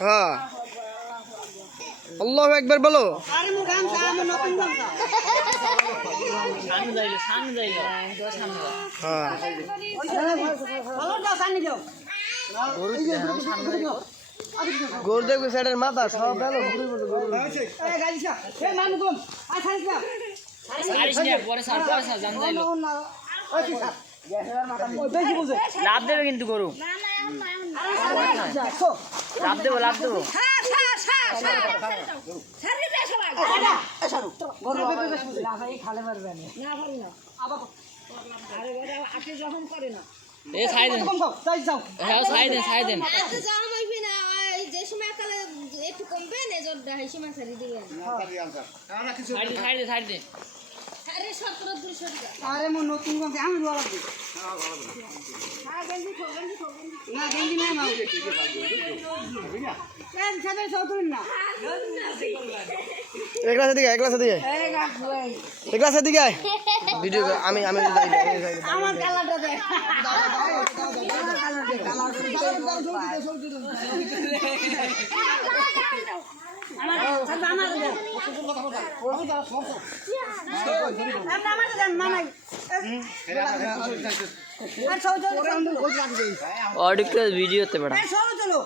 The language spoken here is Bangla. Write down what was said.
হ্যাঁ আল্লাহু আকবার বলো। গরু দেখবে সেটার মাথা সব গেল লাভ দেবে কিন্তু গরু লাভ দেবো লাভ দেবো আরে মো নতুন গন্ধে আমি রোয়া লাগবে না গেঞ্জি নাই মাও কেন সাথে সতুন না এক গ্লাস দিকে এক গ্লাস দিকে ভিডিও আমি আমার কালারটা দে ऑडियो का वीडियो ते बड़ा चलो